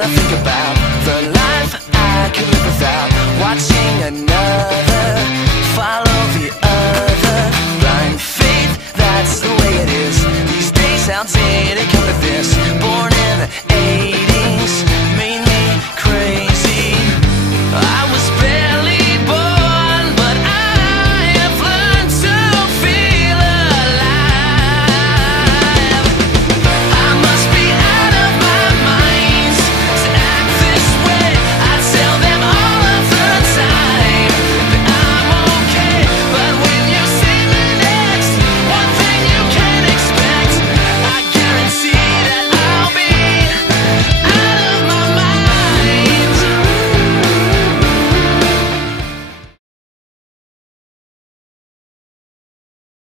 and I think about the life I could live without watching another